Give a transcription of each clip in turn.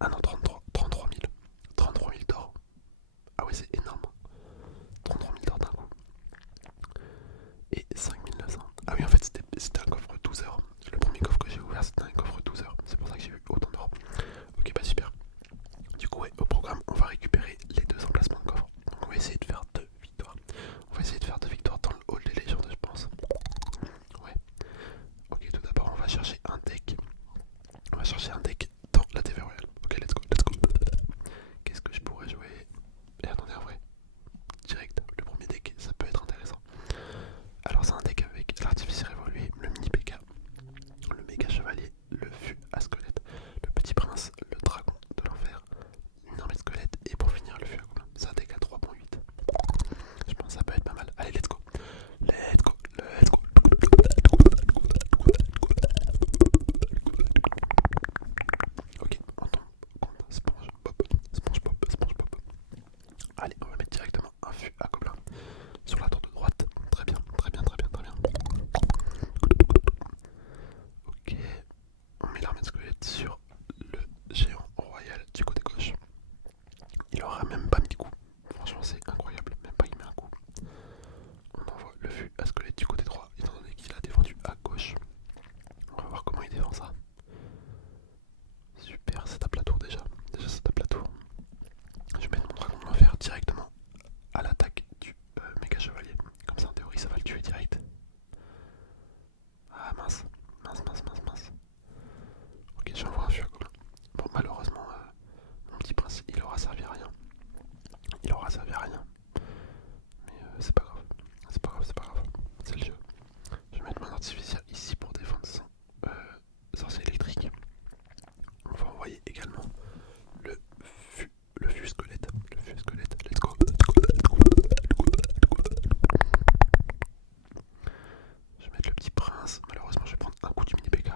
Ah non, 33 000 d'or. Ah oui, c'est énorme. 33 000 d'or d'un coup. Et 5 900. Ah oui, en fait, c'était un coffre 12 heures. Le premier coffre que j'ai ouvert, c'était un coffre 12 heures. C'est pour ça que j'ai eu autant d'or. Ok, bah super. Du coup, ouais, au programme, on va récupérer les deux emplacements de coffre. Donc, on va essayer de faire deux victoires. On va essayer de faire deux victoires dans le hall des légendes, je pense. Ouais. Ok, tout d'abord, on va chercher un deck. On va chercher un deck dans la TV Royale. Ok, let's go, let's go. Qu'est-ce que je pourrais jouer? Et attendez, en vrai, direct, le premier deck, ça peut être intéressant. Alors, c'est un deck avec l'artificier évolué, le mini PK, le méga chevalier, le fût à squelette, le petit prince, le dragon de l'enfer, une armée de squelette et pour finir le fût à gobelin. C'est un deck à 3.8. Je pense que ça peut être pas mal. Allez, let's go. Let's go. Let's go. Ok, on tombe contre SpongeBob. Allez, on va mettre directement un fût à gobelin sur la tour de droite. Très bien, très bien, très bien, très bien. Ok, on met l'armée de squelette sur le géant royal du côté gauche. Il aura même pas mis de coup. Franchement, c'est incroyable. Même pas il met un coup. On envoie le fût à squelette du côté droit, étant donné qu'il a défendu à gauche. On va voir comment il défend ça. Super, ça tape la tour déjà. Déjà, ça tape la tour. Je vais mettre mon dragon de l'enfer directement à l'attaque du méga chevalier. Comme ça, en théorie, ça va le tuer direct. Ah mince, mince. Ok, j'envoie un fût à gobelin. Bon, malheureusement, mon petit prince, il aura servi à rien. Il aura servi à rien. Mais c'est pas grave. C'est pas grave, c'est pas grave. C'est le jeu. Je vais mettre mon artificiel ici pour défendre son sorcier électrique. On va envoyer également le fût, le fût squelette. Le fût squelette. Let's go. Je vais mettre le petit prince. Malheureusement, je vais prendre un coup du mini PK.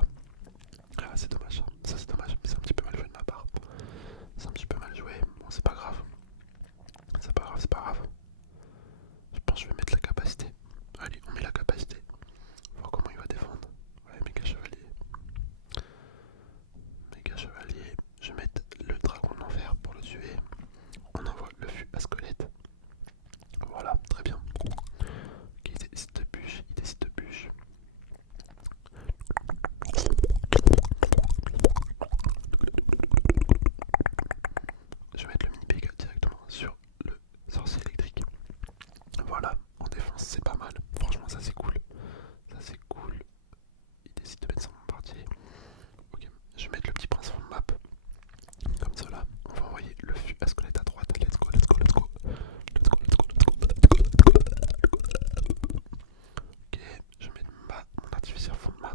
Ah, c'est dommage. Ça, c'est dommage. Mais c'est un petit peu mal joué de ma part. C'est un petit peu mal joué. Bon, c'est pas grave. C'est pas grave, c'est pas grave. Je pense que je vais mettre la capacité. Allez, on met la capacité. Voir comment il va défendre. Ouais, méga chevalier. Méga chevalier. Je vais mettre le dragon de l'enfer pour le tuer. On envoie le fût à squelette. Voilà, très bien. Ok, il décide de bûche. Je vais mettre le mini PK directement sur le sorcier électrique. Voilà, en défense c'est pas mal. Franchement ça c'est cool. Ça c'est cool. Il décide de mettre son bombardier. Ok, je vais mettre le petit prince sur le map. Comme cela, on va envoyer le fût à squelette à droite. Let's go. Ok, je vais mettre mon artificier fond de map.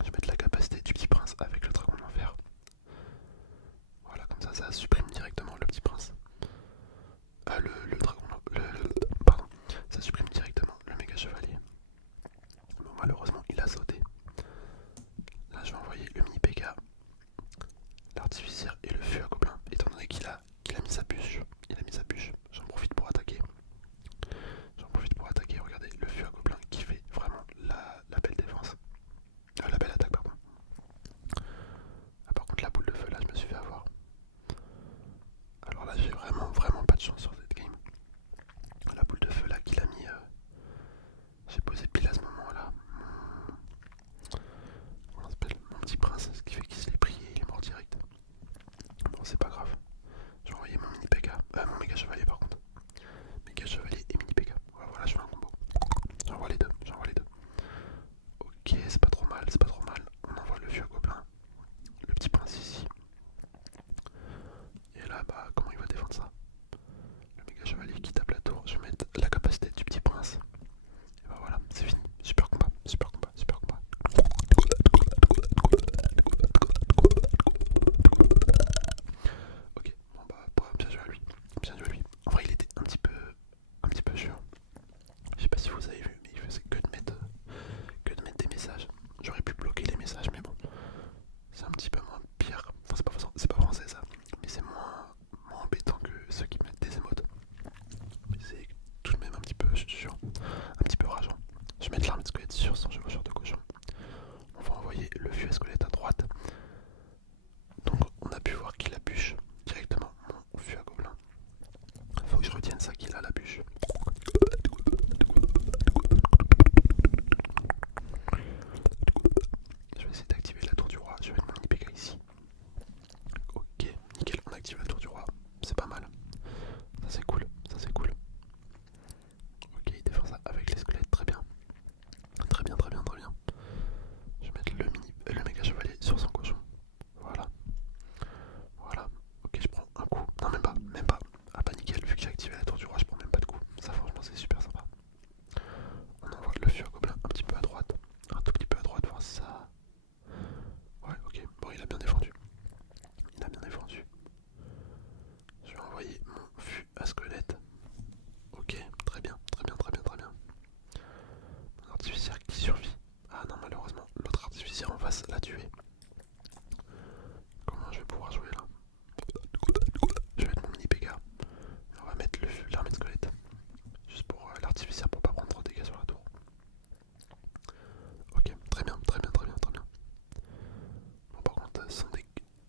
Je vais mettre la capacité du petit prince avec le dragon de l'enfer. Voilà, comme ça supprime directement le petit prince. Le dragon. Pardon, ça supprime directement le méga chevalier. Bon, malheureusement, il a sauté. Là, je vais envoyer le mini PK, l'artificier et le fût à gobelin, étant donné qu'il a mis sa bûche. Il a mis sa bûche. J'en profite pour attaquer. Regardez, le fût à gobelin qui fait vraiment la belle défense. La belle attaque, pardon. Ah, par contre, la boule de feu, là, je me suis fait avoir. a pu voir qu'il a bûche directement mon fût à gobelin. Faut que je retienne ça qu'il a la bûche. Je vais essayer d'activer la tour du roi. Je vais mettre mon IPK ici. Ok, nickel, on active la tour du roi. C'est pas mal. Ça c'est cool, ça c'est cool. Ok, il défend ça avec les squelettes, très bien. Très bien, très bien, très bien. Je vais mettre le méga chevalier sur son cochon. Voilà. Voilà. Ok, je prends un coup. Non, même pas, même pas. Ah bah nickel, vu que j'ai activé la tour du roi, je prends même pas de coup. Ça franchement c'est super sympa. On envoie le fût à gobelin un petit peu à droite. Un tout petit peu à droite, voir ça. Ouais, ok. Bon, il a bien défendu. Il a bien défendu. Je vais envoyer mon fût à squelette. Ok, très bien, très bien, très bien, très bien. Mon artificière qui survit. Ah non, malheureusement, l'autre artificière en face l'a tué. Comment je vais pouvoir jouer là? Je vais mettre mon mini PK. On va mettre l'armée de squelette. Juste pour l'artificière pour pas prendre trop de dégâts sur la tour. Ok, très bien, très bien, très bien, très bien. Bon, par contre,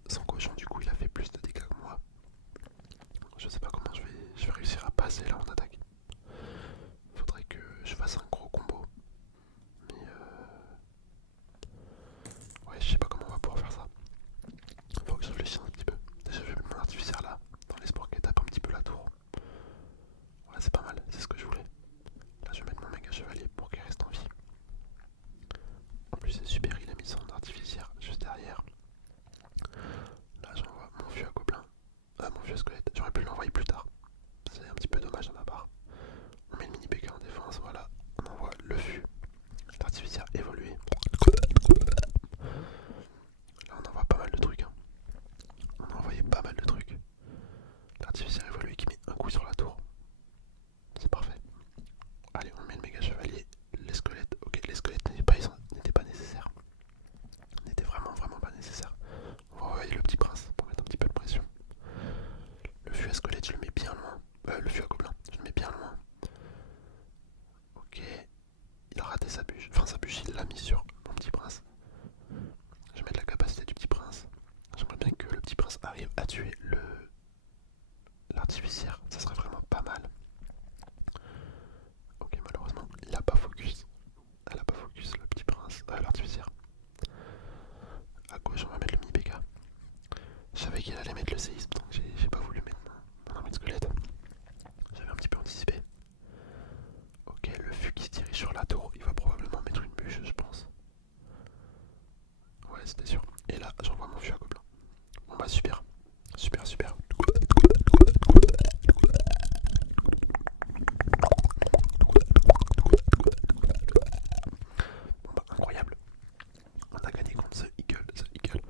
son cochon, du coup, il a fait plus de dégâts que moi. Je sais pas comment je vais réussir à passer là en attaque. Faudrait que je fasse un gros combo. Mais ouais, je sais pas comment on va pouvoir faire ça. Faut que je réfléchisse un petit peu. Déjà, je vais mettre mon artificière là, dans l'espoir qu'elle tape un petit peu la tour. Ouais, c'est pas mal, c'est ce que je voulais. Là, je vais mettre mon méga chevalier pour qu'il reste en vie. En plus, c'est super, il a mis son artificière juste derrière. Là, j'envoie mon vieux à gobelin. Mon vieux squelette. J'aurais pu l'envoyer plus tard. C'est un petit peu dommage de ma part. On met le mini PK en défense, voilà. On envoie le fût. L'artificière évolué. Là, on envoie pas mal de trucs. Hein. On a envoyé pas mal de trucs. L'artificière évolué qui met un coup sur la tour. C'est parfait. Allez, on met le méga chevalier. Les squelettes. Ok, les squelettes n'étaient pas nécessaires. N'étaient vraiment, vraiment pas nécessaires. On va envoyer le petit prince pour mettre un petit peu de pression. Le fût à squelette, je le mets bien loin. Le fût à gobelin, je le mets bien loin. Ok. Il a raté sa bûche. Enfin, sa bûche, il l'a mis sur mon petit prince. Je vais mettre la capacité du petit prince. J'aimerais bien que le petit prince arrive à tuer l'artificière. Ça serait vraiment pas mal. Ok, malheureusement, il a pas focus. Elle a pas focus, le petit prince. L'artificière. À gauche, on va mettre le mini PK. Je savais qu'il allait mettre le séisme, donc j'ai pas voulu mettre mon armée de squelette. J'avais un petit peu anticipé. Ok, le fût qui se dirige sur la tour, il va probablement mettre une bûche, je pense. Ouais, c'était sûr. Et là, j'envoie mon fût à gobelin. Bon bah super, super, super. Bon bah incroyable. On a gagné contre The Eagle, The Eagle,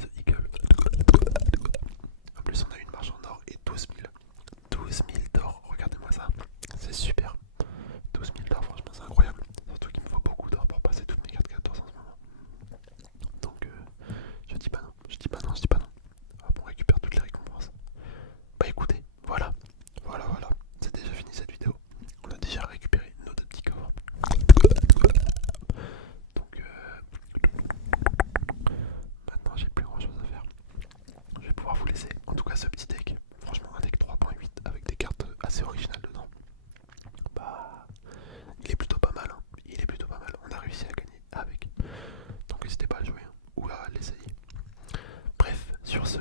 The Eagle. En plus on a une marge en or et 12 000. 12 000 d'or, regardez-moi ça. C'est super. 12 000 d'or, franchement c'est incroyable. Surtout qu'il me faut beaucoup d'or pour passer toutes mes cartes 14 en ce moment. Donc je dis pas non, je dis pas non, je dis pas non. Hop, on récupère toutes les récompenses. Bah écoutez, voilà, voilà, voilà. C'est déjà fini cette vidéo. On a déjà récupéré nos deux petits coffres. Donc maintenant j'ai plus grand chose à faire. Je vais pouvoir vous laisser en tout cas ce petit deck. Franchement un deck 3.8 avec des cartes assez originales dedans. Bah il est plutôt pas mal hein. Il est plutôt pas mal. On a réussi à gagner avec. Donc n'hésitez pas à le jouer hein, ou à l'essayer. Bref, sur ce,